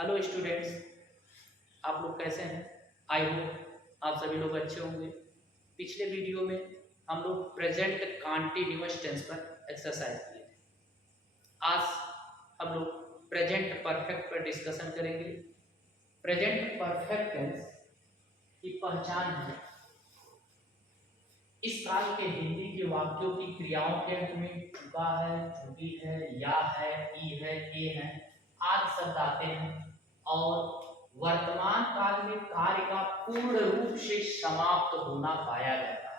Hello students, आप लोग कैसे हैं? आई होप आप सभी लोग अच्छे होंगे। पिछले वीडियो में हम लोग प्रेजेंट कॉन्टिन्यूअस टेंस पर एक्सरसाइज किए थे। आज हम लोग प्रेजेंट परफेक्ट पर डिस्कशन करेंगे। प्रेजेंट परफेक्ट टेंस की पहचान है इस काल के हिंदी के वाक्यों की क्रियाओं के अंत में चुका है, चुकी है, या है, ई है, ए है आदि शब्द आते हैं और वर्तमान काल में कार्य का पूर्ण रूप से समाप्त होना पाया जाता है।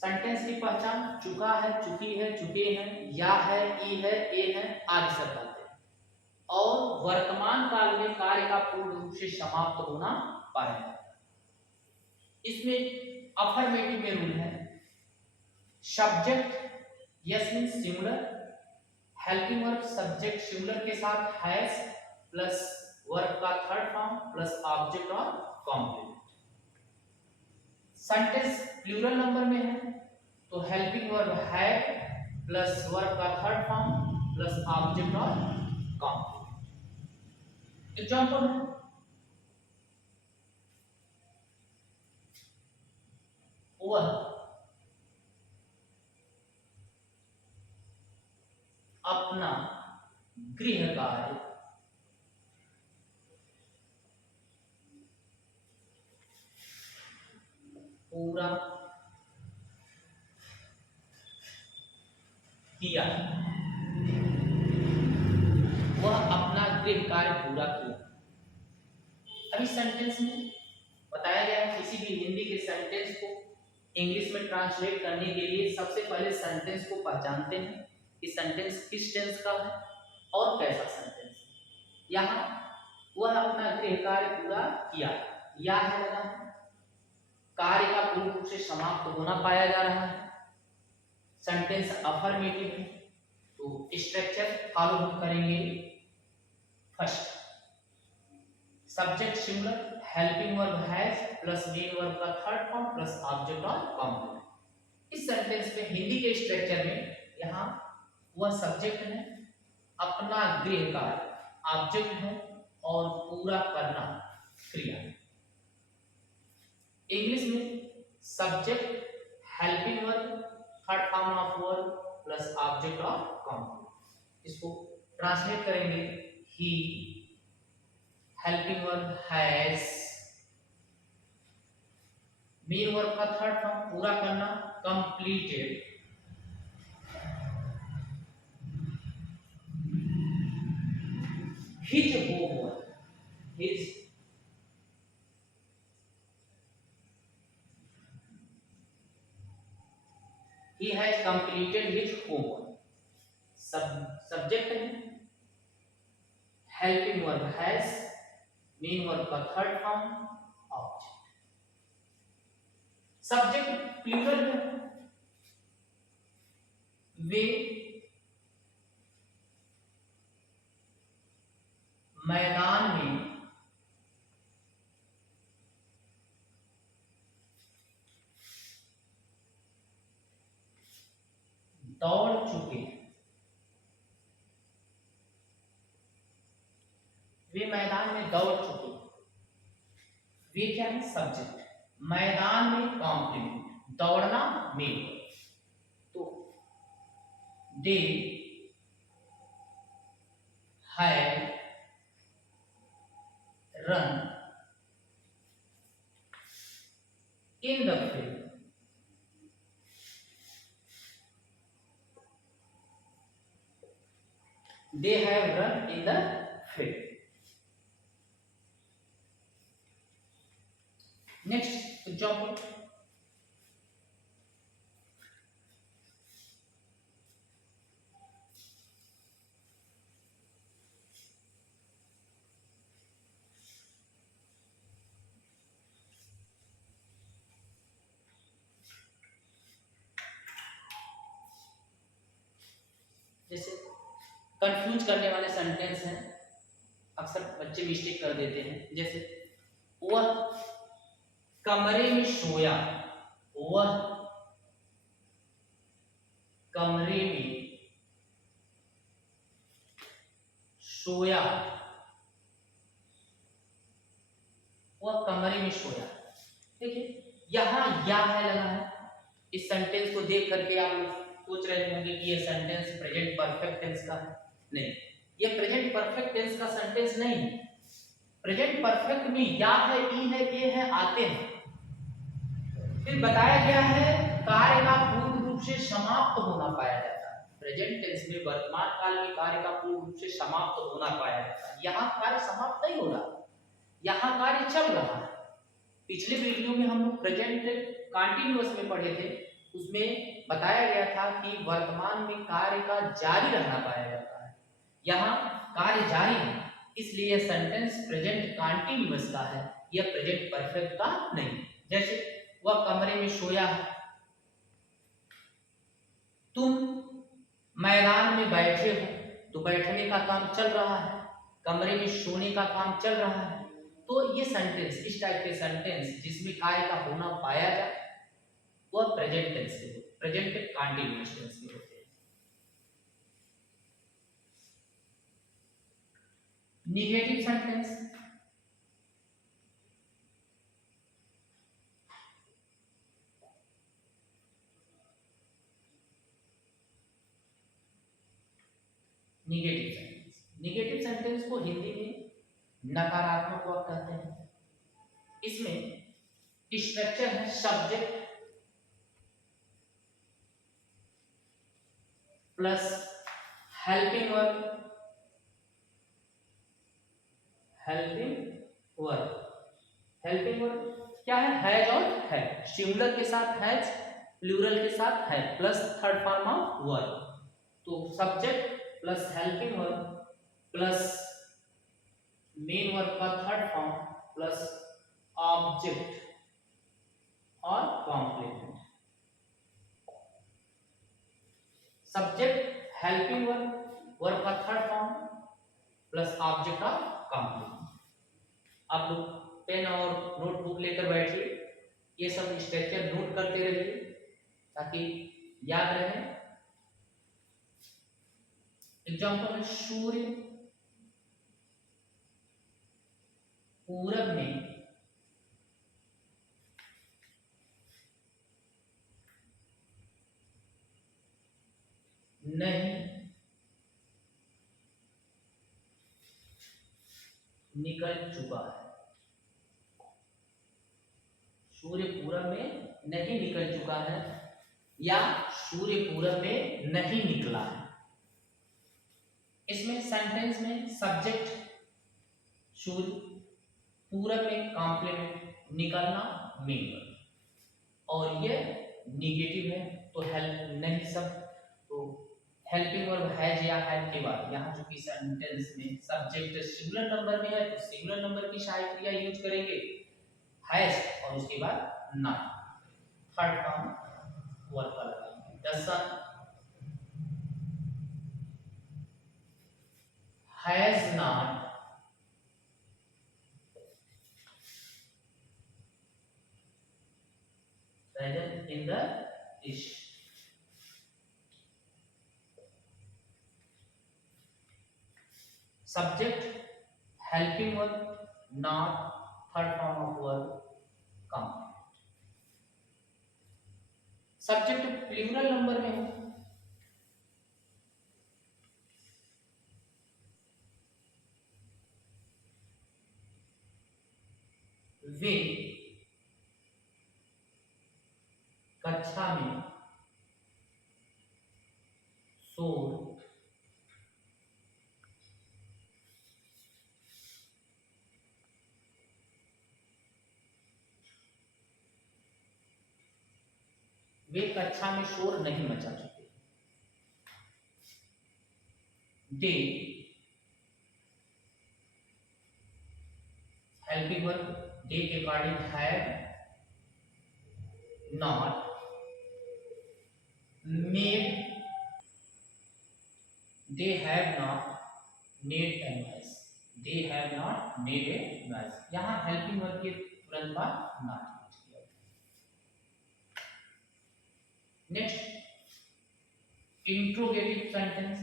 सेंटेंस की पहचान चुका है, चुकी है, चुके हैं, या है, ई है, ए है आदि शब्द आते हैं और वर्तमान काल में कार्य का पूर्ण रूप से समाप्त होना पाया जाता है। इसमें अफर्मेटिव में रूल है subject yes mean singular, helping verb subject singular के साथ हैज प्लस वर्ब का थर्ड फॉर्म प्लस ऑब्जेक्ट और कॉम्प्लीमेंट। सेंटेंस प्लूरल नंबर में है तो helping verb have plus verb का थर्ड फॉर्म प्लस ऑब्जेक्ट और कॉम्प्लीमेंट। एग्जांपल है वह अपना गृह कार्य पूरा किया। वह अपना गृह कार्य पूरा किया। अभी सेंटेंस में बताया गया है किसी भी हिंदी के सेंटेंस को इंग्लिश में ट्रांसलेट करने के लिए सबसे पहले सेंटेंस को पहचानते हैं कि सेंटेंस किस टेंस का है और कैसा सेंटेंस। यहाँ वह अपना गृह कार्य पूरा किया, या है लगा है, कार्य का पूर्ण रूप से समाप्त होना पाया जा रहा है। सेंटेंस अफर्मेटिव है तो स्ट्रक्चर फॉलो हम करेंगे। First subject singular, helping verb has plus main verb का थर्ड फॉर्म प्लस ऑब्जेक्ट और कॉम्प्लीमेंट। इस सेंटेंस में हिंदी के स्ट्रक्चर में यहाँ वह सब्जेक्ट है, अपना गृह कार्य ऑब्जेक्ट है और पूरा करना क्रिया। इंग्लिश में subject helping verb third form of verb plus object और कॉम्प्लीमेंट। इसको ट्रांसलेट करेंगे he helping verb has, main verb का थर्ड फॉर्म पूरा करना completed, his homework, his he has completed his homework। Subject है, helping verb has, main verb का third form object. Subject plural है, वे मैदान में दौड़ चुके हैं। वे मैदान में दौड़ चुके हैं। वे क्या है सब्जेक्ट, मैदान में कॉम्प्लीमेंट, दौड़ना मेन। तो they have run in the field, they have run in the field। Next example जैसे कंफ्यूज करने वाले सेंटेंस हैं, अक्सर बच्चे मिस्टेक कर देते हैं। जैसे वह कमरे में सोया, वह कमरे में सोया, वह कमरे में सोया। देखिए यहाँ या है लगा है। इस सेंटेंस को देख करके आप सोच रहे होंगे कि ये सेंटेंस प्रेजेंट परफेक्ट टेंस का है। नहीं, ये प्रेजेंट परफेक्ट टेंस का सेंटेंस नहीं है। प्रेजेंट परफेक्ट में या है, ई है, ए है, आते हैं। फिर बताया गया है कार्य का पूर्ण रूप से समाप्त होना पाया जाता है। प्रेजेंट टेंस में वर्तमान काल में कार्य का पूर्ण रूप से समाप्त होना पाया जाता है। यहाँ कार्य समाप्त नहीं हो रहा, यहाँ कार्य चल रहा है। पिछले वीडियो में हम लोग प्रेजेंट कंटीन्यूअस में पढ़े थे, उसमें बताया गया था कि वर्तमान में कार्य का जारी रहना पाया जाता है। यहाँ कार्य जारी है, इसलिए सेंटेंस प्रेजेंट कंटीन्यूअस का है, यह प्रेजेंट परफेक्ट का नहीं। जैसे वह कमरे में सोया है, तुम मैदान में बैठे हो, तो बैठने का काम चल रहा है, कमरे में सोने का काम चल रहा है। तो ये सेंटेंस, इस टाइप के सेंटेंस जिसमें कार्य का होना पाया जाए, वह प्रेजेंट टेंस के, प्रेजेंट कंटीन्यूअस टेंस के होते हैं। नेगेटिव सेंटेंस, नेगेटिव सेंटेंस को हिंदी में नकारात्मक वाक्य कहते हैं। इसमें स्ट्रक्चर है subject plus helping verb, helping verb क्या है, हैज और है। सिंगुलर के साथ हैज, प्लूरल के साथ है, plus third form of verb. तो subject plus helping verb plus main verb का थर्ड फॉर्म प्लस ऑब्जेक्ट और complement. Subject helping verb, verb का थर्ड फॉर्म प्लस ऑब्जेक्ट का कॉम्प्लीमेंट। आप लोग पेन और नोटबुक लेकर बैठिए, ये सब स्ट्रक्चर नोट करते रहिए ताकि याद रहे। एग्जाम्पल है सूर्य पूरब में नहीं निकल चुका है। सूर्य पूरब में नहीं निकल चुका है या सूर्य पूरब में नहीं निकला है। इसमें सेंटेंस में सब्जेक्ट सूर्य, पूरब में कॉम्प्लीमेंट, निकलना मेन वर्ब। और ये निगेटिव है तो हेल्प नहीं, सब तो हेल्पिंग वर्ब हैज या हैव के बाद यहाँ चूंकि सेंटेंस में सब्जेक्ट सिंगुलर नंबर में है तो सिंगुलर नंबर की सहायक क्रिया यूज करेंगे हैज और उसके बाद नॉट, थर्ड फॉर्म वर्ब का लगाएंगे। The sun has not risen in the east। Subject helping verb not, third form of verb complement। Subject plural number में है, वे कक्षा में शोर वे कक्षा में शोर नहीं मचा चुके। दे हेल्पिंग वर्ब, दे के according have not made, they have not made a noise, they have not made a noise। यहाँ हेल्पिंग वर्ब के तुरंत बाद नॉट यूज किया। Next interrogative sentence,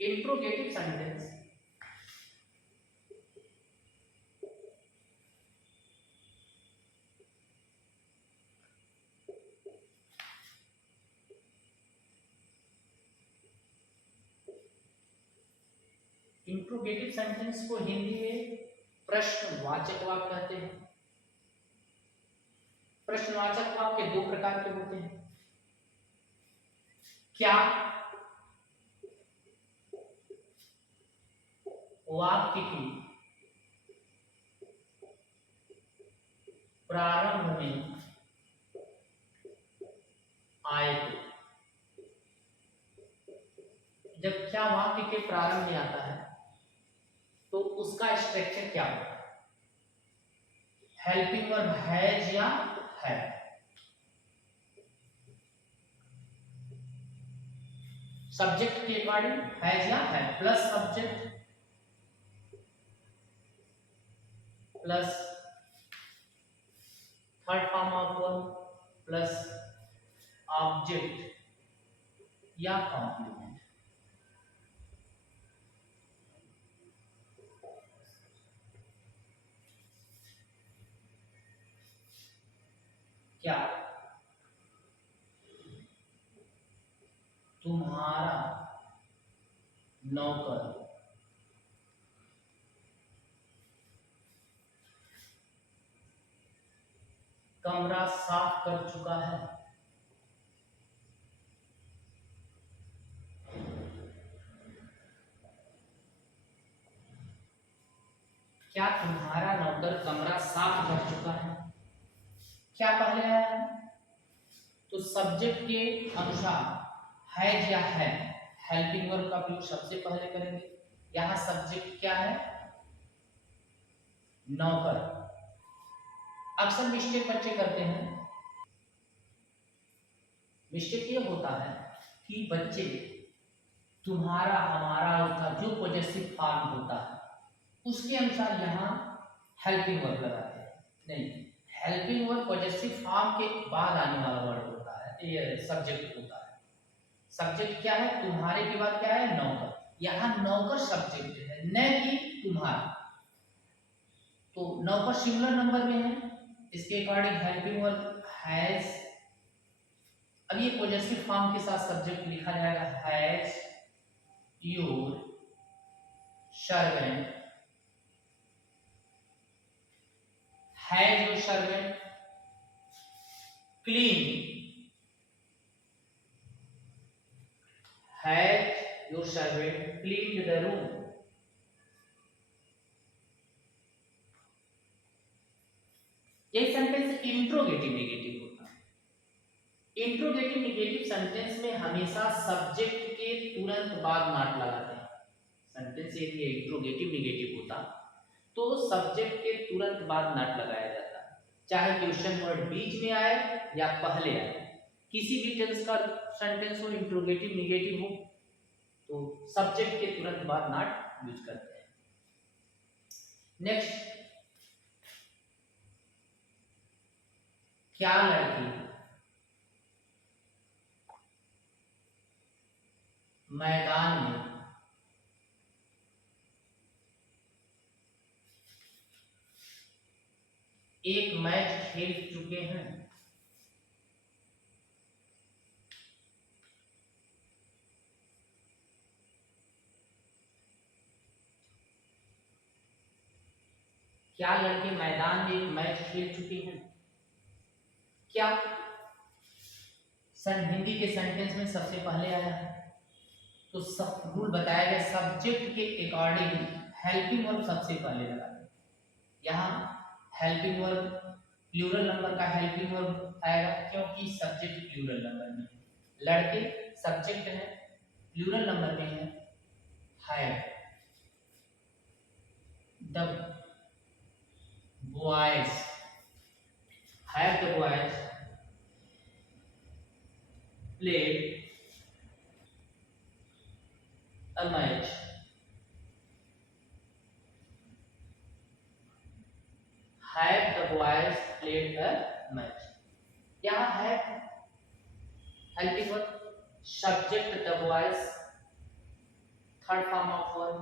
interrogative sentence interrogative sentence को हिंदी में प्रश्नवाचक वाक्य कहते हैं। प्रश्नवाचक वाक्य दो प्रकार के होते हैं। क्या वाक्य की प्रारंभ में आए तो, जब क्या वाक्य के प्रारंभ में आता है तो उसका स्ट्रक्चर क्या होता है? हेल्पिंग वर्ब हैज या है। सब्जेक्ट के अकॉर्डिंग हैज या है plus subject plus third form of verb plus object या कॉम्प्लीमेंट। क्या तुम्हारा नौकर कमरा साफ कर चुका है? क्या तुम्हारा नौकर कमरा साफ कर चुका है? क्या पहले आया है? तो सब्जेक्ट के अनुसार हैज या है हेल्पिंग वर्ब का प्रयोग सबसे पहले करेंगे। यहां सब्जेक्ट क्या है? नौकर। अक्सर मिस्टेक बच्चे करते हैं। मिस्टेक ये होता है कि बच्चे तुम्हारा हमारा उसका जो पॉजेसिव फॉर्म होता है उसके अनुसार यहाँ हेल्पिंग वर्ब लगाते हैं। नहीं, हेल्पिंग वर्ब पॉजेसिव फॉर्म के बाद आने वाला वर्ड होता है, ये सब्जेक्ट होता है। सब्जेक्ट क्या है? तुम्हारे के बाद क्या है? नौकर। यहाँ नौकर सब्जेक्ट है, न कि तुम्हारा। तो नौकर सिंगुलर नंबर में है, इसके अकॉर्डिंग हेल्पिंग वर्ब हैज। अब ये पॉजेसिव फॉर्म के साथ सब्जेक्ट लिखा जाएगा has your servant, has your servant clean, has your servant cleaned the room. ये सेंटेंस इंट्रोगेटिव नेगेटिव होता है। इंट्रोगेटिव नेगेटिव सेंटेंस में हमेशा सब्जेक्ट के तुरंत बाद नॉट लगाते हैं। सेंटेंस यदि इंट्रोगेटिव नेगेटिव होता तो सब्जेक्ट के तुरंत बाद नॉट लगाया जाता, चाहे क्वेश्चन वर्ड बीच में आए या पहले आए। किसी भी टेंस का सेंटेंस हो, इंट्रोगेटिव नेगेटिव हो, तो सब्जेक्ट के तुरंत बाद नॉट यूज करते हैं। नेक्स्ट, क्या लड़की मैदान में एक मैच खेल चुके हैं? क्या लड़के मैदान में एक मैच खेल चुके हैं? क्या हिंदी के सेंटेंस में सबसे पहले आया है, तो सब रूल बताया गया सब्जेक्ट के अकॉर्डिंग हेल्पिंग वर्ब सबसे पहले लगा दें। यहाँ हेल्पिंग वर्ब प्लूरल नंबर का हेल्पिंग वर्ब आएगा, क्योंकि सब्जेक्ट प्लूरल नंबर में है। लड़के सब्जेक्ट है, प्लूरल नंबर में है। Have the boys, have the boys played a match, have the boys played a match। यहाँ है helping verb, subject the boys, third form of verb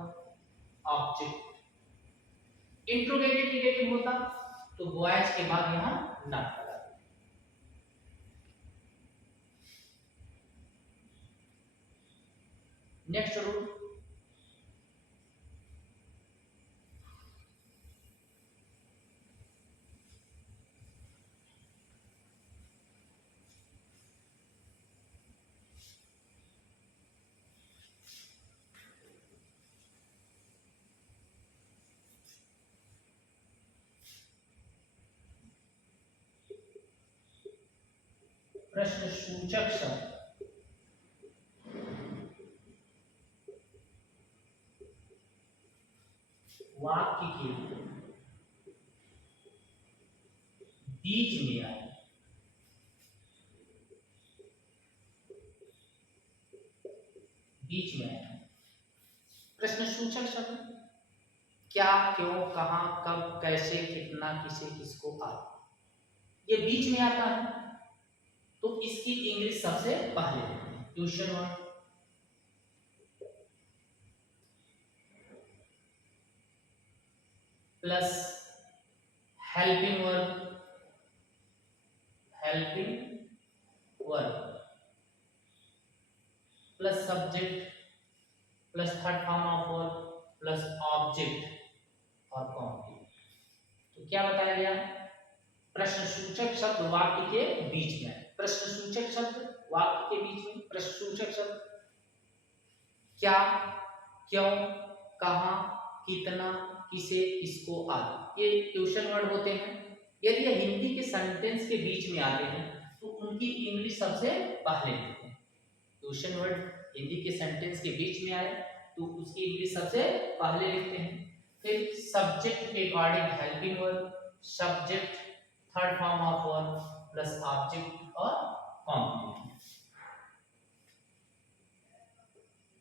object. Interrogative negative होता तो बॉयज के बाद यहां नॉट लगा। नेक्स्ट रूल, प्रश्न सूचक शब्द वाक्य के बीच में आए, बीच में आए। प्रश्न सूचक शब्द क्या, क्यों, कहां, कब, कैसे, कितना, किसे, किसको, आदि, ये बीच में आता है तो इसकी इंग्लिश सबसे पहले question word, plus helping verb, helping verb plus subject plus third form of verb plus object और कॉम्प्लीमेंट। तो क्या बताया गया, प्रश्न सूचक शब्द वाक्य के बीच में, प्रश्न सूचक शब्द वाक्य के बीच में, प्रश्न सूचक शब्द क्या, क्यों, कहां, कितना, किसे, किसको, आदि, ये क्वेश्चन वर्ड होते हैं। यदि ये हिंदी के सेंटेंस के बीच में आते हैं तो उनकी इंग्लिश सबसे पहले लिखते हैं। क्वेश्चन वर्ड हिंदी के सेंटेंस के बीच में आए तो उसकी इंग्लिश सबसे पहले लिखते हैं। फिर सब्जेक्ट के according helping verb, subject, third form of verb plus object और कॉम्प्लीमेंट।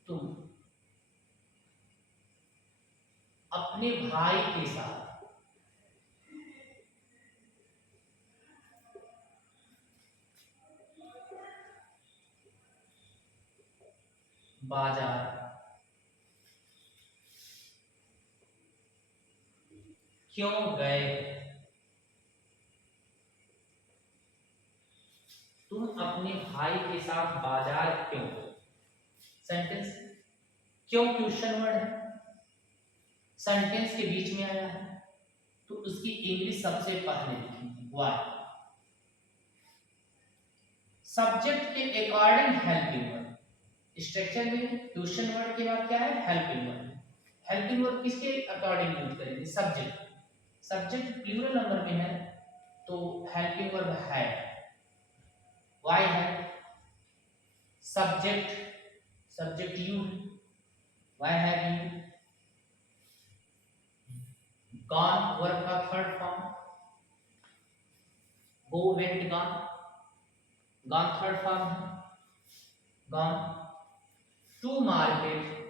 तुम अपने भाई के साथ बाजार क्यों गए, तुम अपने भाई के साथ बाजार क्यों गए। सेंटेंस क्यों क्वेश्चन वर्ड है, सेंटेंस के बीच में आया है तो उसकी इंग्लिश सबसे पहले लिखेंगे व्हाई। सब्जेक्ट के अकॉर्डिंग हेल्पिंग वर्ब, स्ट्रक्चर में क्वेश्चन वर्ड के बाद क्या है, हेल्पिंग वर्ब। हेल्पिंग वर्ब किसके अकॉर्डिंग यूज करेंगे, सब्जेक्ट, सब्जेक्ट प्लूरल नंबर में है तो हेल्पिंग वर्ब है, व्हाई है, subject, subject you, why have you, gone verb का third form, go went gone, gone third form है, gone, to market,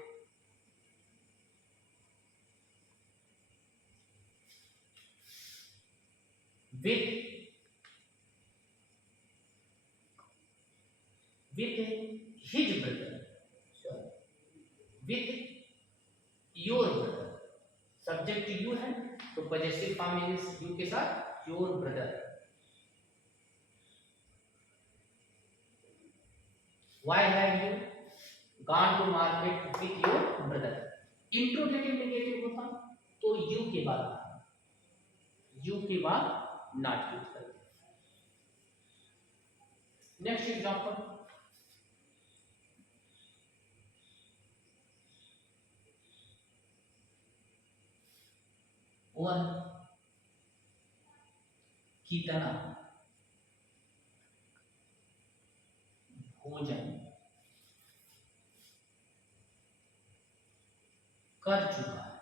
with, with his brother, sorry, with your brother, subject you है तो possessive form में you के साथ your brother, why have you gone to market with your brother. Interrogative negative होता तो you के बाद, यू के बाद नॉट यूज करते। नेक्स्ट एग्जांपल, वन, कितना भोजन कर चुका है,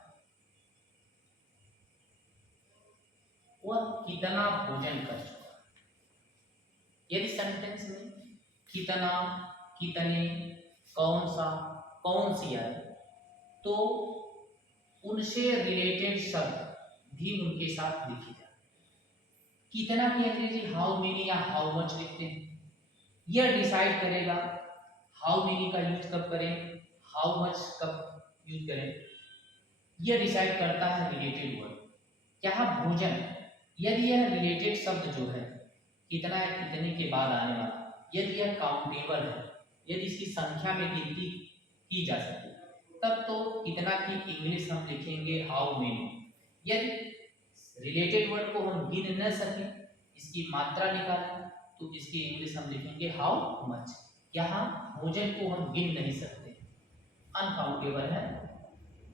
वह कितना भोजन कर चुका है। यदि सेंटेंस में कितना, कितने, कौन सा, कौन सी आए तो उनसे रिलेटेड शब्द भी उनके साथ लिखी जाए। कितना की अंग्रेजी हाउ मेनी या हाउ मच लिखते हैं, यह डिसाइड करेगा हाउ मेनी का यूज कब करें, हाउ मच कब यूज करें, यह डिसाइड करता है रिलेटेड वर्ड। यहाँ भोजन, यदि यह रिलेटेड शब्द जो है कितना है कितने के बाद आने वाला, यदि यह काउंटेबल है, यदि इसकी संख्या में गिनती की जा सके, तब तो कितना की इंग्लिश हम लिखेंगे हाउ मेनी। यदि रिलेटेड वर्ड को हम गिन न सकें, इसकी मात्रा निकालें, तो इसकी इंग्लिश हम लिखेंगे हाउ मच। यहाँ भोजन को हम गिन नहीं सकते, अनकाउंटेबल है,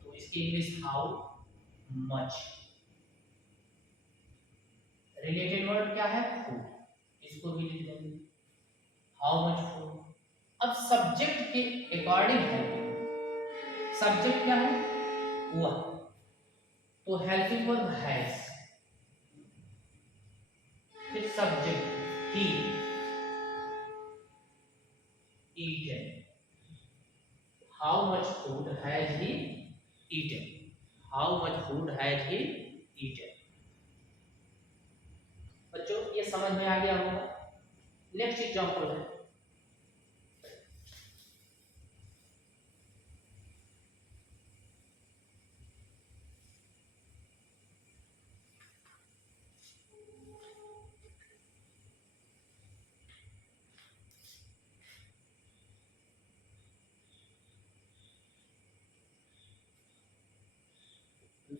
तो इसकी English how much. Related word क्या है, फूड, इसको भी लिख देंगे हाउ मच फूड। अब सब्जेक्ट के अकॉर्डिंग है, सब्जेक्ट क्या है वह, तो हेल्पिंग वर्ब हैज, फिर subject he eaten, how much food has he eaten, how much food has he eaten। बच्चों ये समझ में आ गया होगा। नेक्स्ट एग्जांपल है,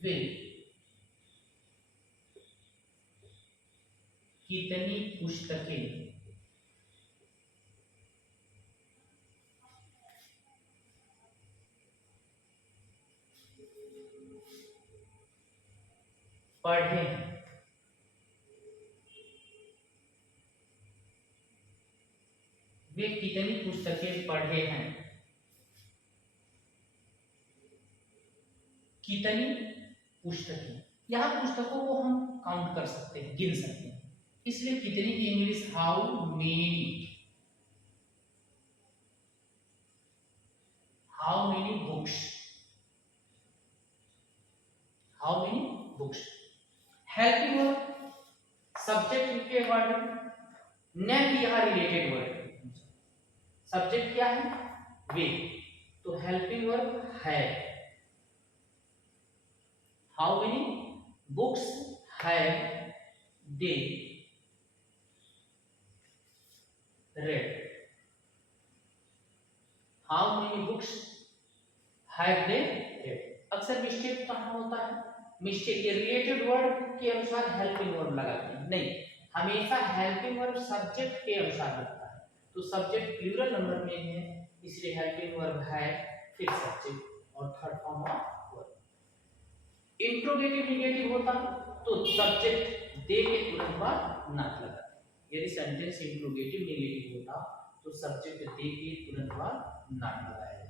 विल कितनी पुस्तकें पढ़े हैं, वे कितनी पुस्तकें पढ़े हैं, कितनी पुस्तकें, यहाँ पुस्तकों को हम काउंट कर सकते हैं, गिन सकते हैं, इसलिए कितनी की English how many, how many books, how many books. Helping verb subject के वर्ड, नेम यहाँ रिलेटेड वर्ड, सब्जेक्ट क्या है वे, तो हेल्पिंग वर्ब है, how many books have they read, how many books have they read। अक्सर mistake कहाँ होता है, मिस्टेक ये रिलेटेड वर्ड के अनुसार हेल्पिंग वर्ब लगाते हैं, नहीं, हमेशा हेल्पिंग वर्ब सब्जेक्ट के अनुसार लगता है, तो सब्जेक्ट प्लूरल नंबर में है, इसलिए हेल्पिंग वर्ब है, फिर सब्जेक्ट और third form of verb. Interrogative negative होता तो सब्जेक्ट दे के तुरंत बाद नॉट लगाते, यदि सेंटेंस इंट्रोगेटिव नेगेटिव होता तो सब्जेक्ट दे के तुरंत बाद नॉट लगाया।